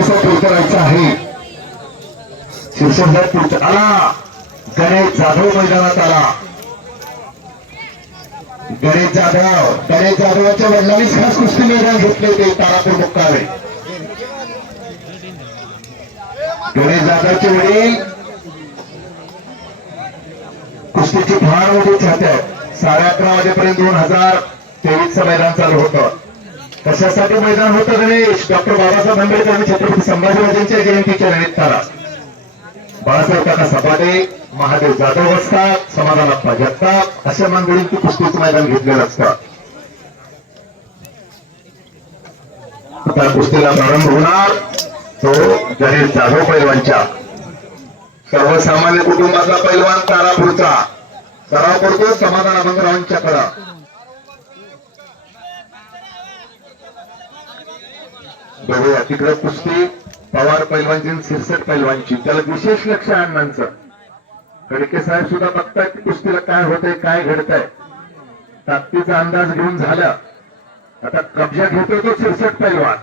कसं करायचं आहे. शिरसोडला पुढचा आला. गणेश जाधव मैदानात आला. गणेश जाधव गणेश जाधवाच्या वडिलांनीच खास कुस्ती मैदान घेतले होते तारापूर मुक्कावे गणेश जाधवचे वडील कुस्तीची फार मोठी छाती आहे साडे अकरा वाजेपर्यंत दोन हजार तेवीसचं मैदान चालू होतं. कशासाठी मैदान होतं गणेश डॉक्टर बाबासाहेब आंबेडकर आणि छत्रपती संभाजीराजांच्या जयंतीच्या निमित्ताला बाळासाहेब काका सपाटे महादेव जाधव असतात समाधानाप्पा जगताप अशा मंडळींची कुस्तीचं मैदान घेतलेलं असतं. आता कुस्तीला प्रारंभ होणार. तो गणेश जाधव पैलवानच्या सर्वसामान्य कुटुंबातला पैलवान तारापूरचा. सराव करतो समाधान अभंगरावांच्याकडं बघूया तिकडे कुस्ती पवार पैलवानची आणि सिरसट पैलवानची. त्याला विशेष लक्ष अण्णांचं. खडके साहेब सुद्धा बघतायत कुस्तीला काय होतंय काय घडतंय. ताकदीचा अंदाज घेऊन झाला. आता कब्जा घेतो तो सिरसट पैलवान.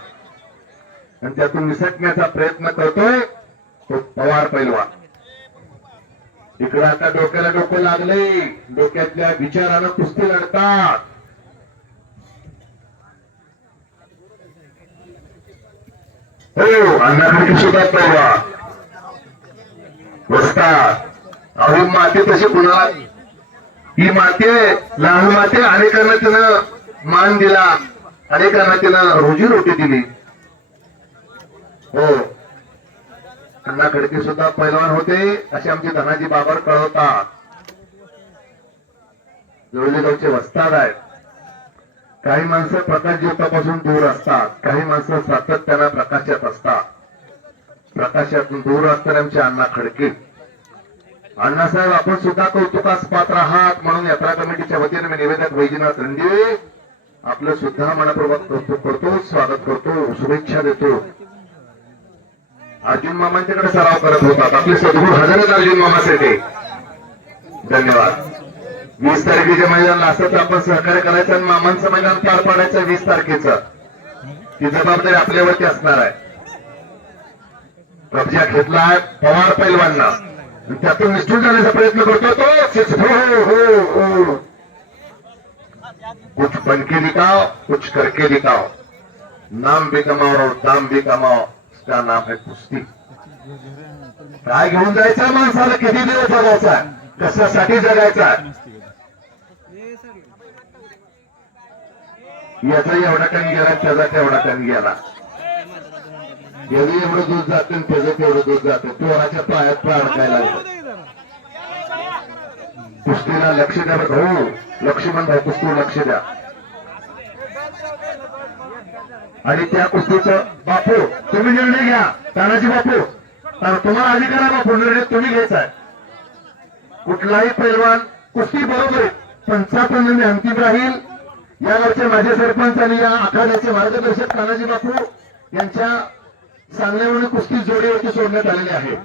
आणि त्यातून निसटण्याचा प्रयत्न करतोय तो पवार पैलवान. इकडं आता डोक्याला डोकं लागले डोक्यातल्या विचारानं कुस्ती लढतात. हो अण्णाकडे सुद्धा पैलवान बसतात अहो माते माती कुणाला ही माती आहे, लहान माती अनेकांना तिनं मान दिला. अनेकांना तिनं रोजी रोटी दिली. हो. अण्णा खडके सुद्धा पैलवान होते असे आमचे धनाजी बाबर कळवतात. जवळगावचे वस्ताद आहेत. काही माणसं प्रकाश ज्योतापासून दूर असतात काही माणसं सातत्यानं प्रकाशात असतात. प्रकाशातून दूर असताना आमचे अण्णा खडके. अण्णासाहेब आपण सुद्धा कौतुकास पात्र आहात म्हणून यात्रा कमिटीच्या वतीने मी निवेदक वैजनाथ रंडे आपलं सुद्धा मनपूर्वक कौतुक करतो स्वागत करतो शुभेच्छा देतो. अर्जुन मामांच्याकडे सराव करत होतात. आपले सद्गुरू हजर अर्जुन अर्जुन मामासाठी धन्यवाद. वीस तारखेच्या मैदान तर आपण सहकार्य करायचं आणि मामांचं मैदान पार पाडायचं वीस तारखेचं. ती जबाबदारी आपल्यावरती असणार आहे. कब्जा घेतला आहे पवार पैलवांना त्यातून निष्ठून जाण्याचा प्रयत्न करतो तो हो हो हो. कुछ बनके दिखाओ कुछ करके दिखाओ. नाम भी कमाओ और दाम भी कमाओ त्या नाम है कुस्ती काय घेऊन जायचं माणसाला? किती दिवस जगायचा आहे? कशासाठी जगायचा याचा एवढा कण गेला त्याचा तेवढा कण गेला. याचं एवढं दूध जाते त्याचं तेवढं दूध जाते. पोराच्या पायात प्राण काय लागलं. कुस्तीला लक्ष द्या भाऊ हो, लक्ष्मण भाऊ कुस्तीवर लक्ष द्या. आणि त्या कुस्तीचं बापू तुम्ही निर्णय घ्या. तानाजी बापू. तुम्हाला अधिकार आहे बापू निर्णय तुम्ही घ्यायचा आहे. कुठलाही पैलवान कुस्ती बरोबर आहे. अंतिम राहील. या गावचे माझे सरपंच आणि या आखाड्याचे मार्गदर्शक तानाजी बापू यांच्या सांगण्यामुळे कुस्ती जोडीवरती सोडण्यात आलेली आहे.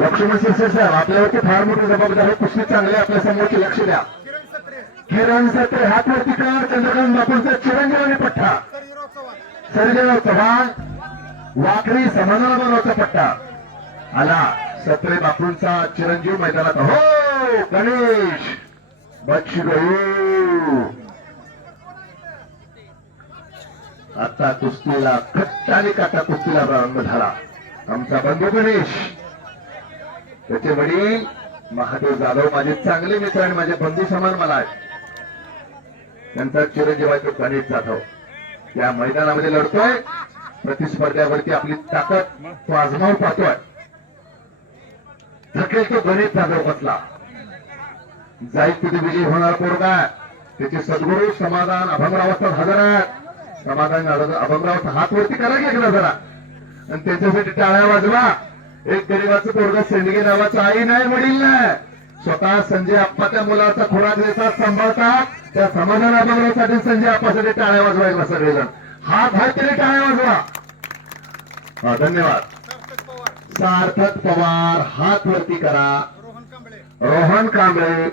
लक्ष्मण शिरसे साहेब आपल्यावरती फार मोठी जबाबदारी कुस्ती चांगली आपल्या समोरचे लक्ष द्या. किरण सत्रे हातवरती कर चंद्रकांत बापूंचा चिरंजीवानी पट्टा. सर्जेराव चव्हाण वाकरी समाधानाचा बनवचा पट्टा. आला. सत्रे बापूंचा चिरंजीव मैदानात. हो गणेश! बच आता कुस्तीला खट्ट काटा कुस्तीला प्रारंभ झाला. आमचा बंधू गणेश. त्याचे वडील महादेव जाधव माझे चांगले मित्र आणि माझे बंधू समान मला आहेत. त्यांचा चिरंजीव आहे तो गणेश जाधव. त्या मैदानामध्ये लढतोय. प्रतिस्पर्ध्यावरती आपली ताकद तो आजमाव पाहतोय. थकेल तो गणेश बसला जाईल तिथे विजयी होणार पोरगा त्याचे सद्गुरू समाधान अभंगरावस्था हजर आहेत समाधान अभंगरावस्था हात वरती करा घेतला जरा. आणि त्याच्यासाठी टाळ्या वाजवा. एक गरीबाचं पोरगा सेंडगे नावाचं आई नाही वडील नाही. स्वतः संजय आप्पा त्या मुलाचा खुराक देतात सांभाळतात. त्या समाधान अभंगरासाठी संजय आप्पासाठी टाळ्या वाजवायला सगळेजण. हात हात तरी टाळ्या वाजवा. हा धन्यवाद. सार्थक पवार हात वरती करा. रोहन कांबळे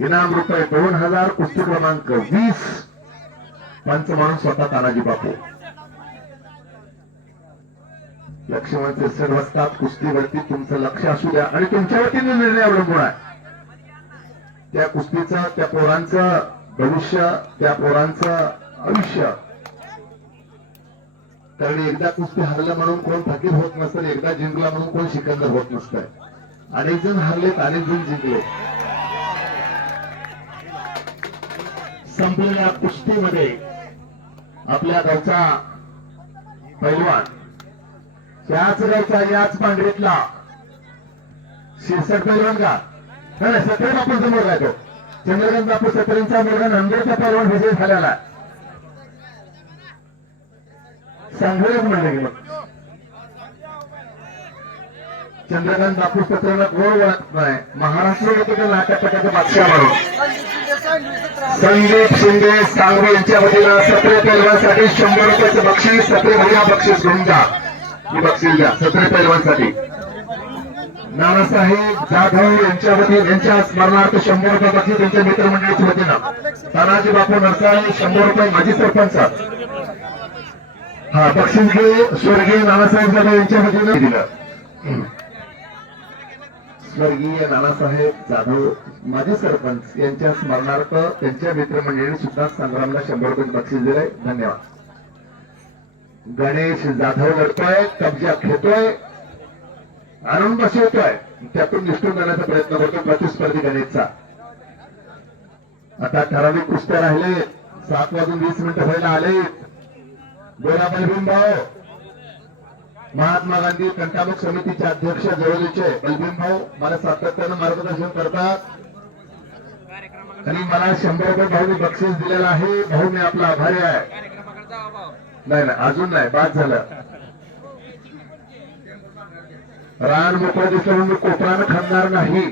इनाम रुपये दोन हजार कुस्ती क्रमांक वीस. पंच म्हणून स्वतः तानाजी बापू. लक्ष्मणचे सण असतात कुस्तीवरती तुमचं लक्ष असू द्या. आणि तुमच्या वतीने निर्णय अवलंबून आहे. त्या कुस्तीचं त्या पोरांचं भविष्य त्या पोरांचं आयुष्य. कारण एकदा कुस्ती हरलं म्हणून कोण थकीत होत नसतं एकदा जिंकला म्हणून कोण शिकंदर होत नसतंय. अनेक जण हरलेत अनेक जण जिंकले. संपलेल्या कुस्तीमध्ये आपल्या गावचा पैलवान याच गावचा याच पांढरीतला शिरसट पैलवान का? नाही, नाही सत्रे बापूंचा मुलगा चंद्रकांत बापू सत्रेंचा मुलगा नंदूरचा पैलवान विजय झालेला आहे. सांगलीच म्हणले गेले. चंद्रकांत बापूस पत्राला गोड वाटत नाही महाराष्ट्र लोकांच्या त्या नाट्यपटाचा बादशाह म्हणून. संदीप शिंदे सांगवी यांच्या वतीनं सत्रे पैलवानसाठी शंभर रुपयाचं बक्षीस सत्रे भैया बक्षीस घेऊन जा. ही बक्षीस द्या सत्रे पैलवानसाठी. नानासाहेब जाधव यांच्या वतीने यांच्या स्मरणार्थ शंभर रुपये बक्षीस त्यांच्या मित्रमंडळीच्या वतीनं. तानाजी बापू नरसाळे शंभर रुपये माजी सरपंच. हा बक्षीस स्वर्गीय नानासाहेब जाधव यांच्या वतीनं दिलं. स्वर्गीय नानासाहेब जाधव माजी सरपंच यांच्या स्मरणार्थ त्यांच्या मित्रमंडळीने सुद्धा संग्रामला शंभर रुपये बक्षीस दिलंय. धन्यवाद. गणेश जाधव लढतोय कब्जा खेळतोय आनंद बसवतोय. त्यातून निष्ठून जाण्याचा प्रयत्न करतो प्रतिस्पर्धी गणेशचा. आता ठराविक कुस्त्या राहिले. सात वाजून वीस मिनिटं व्हायला आले बोला बलबीन भाऊ महात्मा गांधी कंटामुख समितीचे अध्यक्ष जवळचे बलबीन भाऊ मला सातत्यानं मार्गदर्शन करतात. आणि मला शंभर रुपये भाऊनी बक्षीस दिलेलं आहे. भाऊ मी आपला आभारी आहे. नाही नाही अजून नाही बाद झालं. रान मोकळा दिसल्यामुळे कोपरानं खाणार नाही.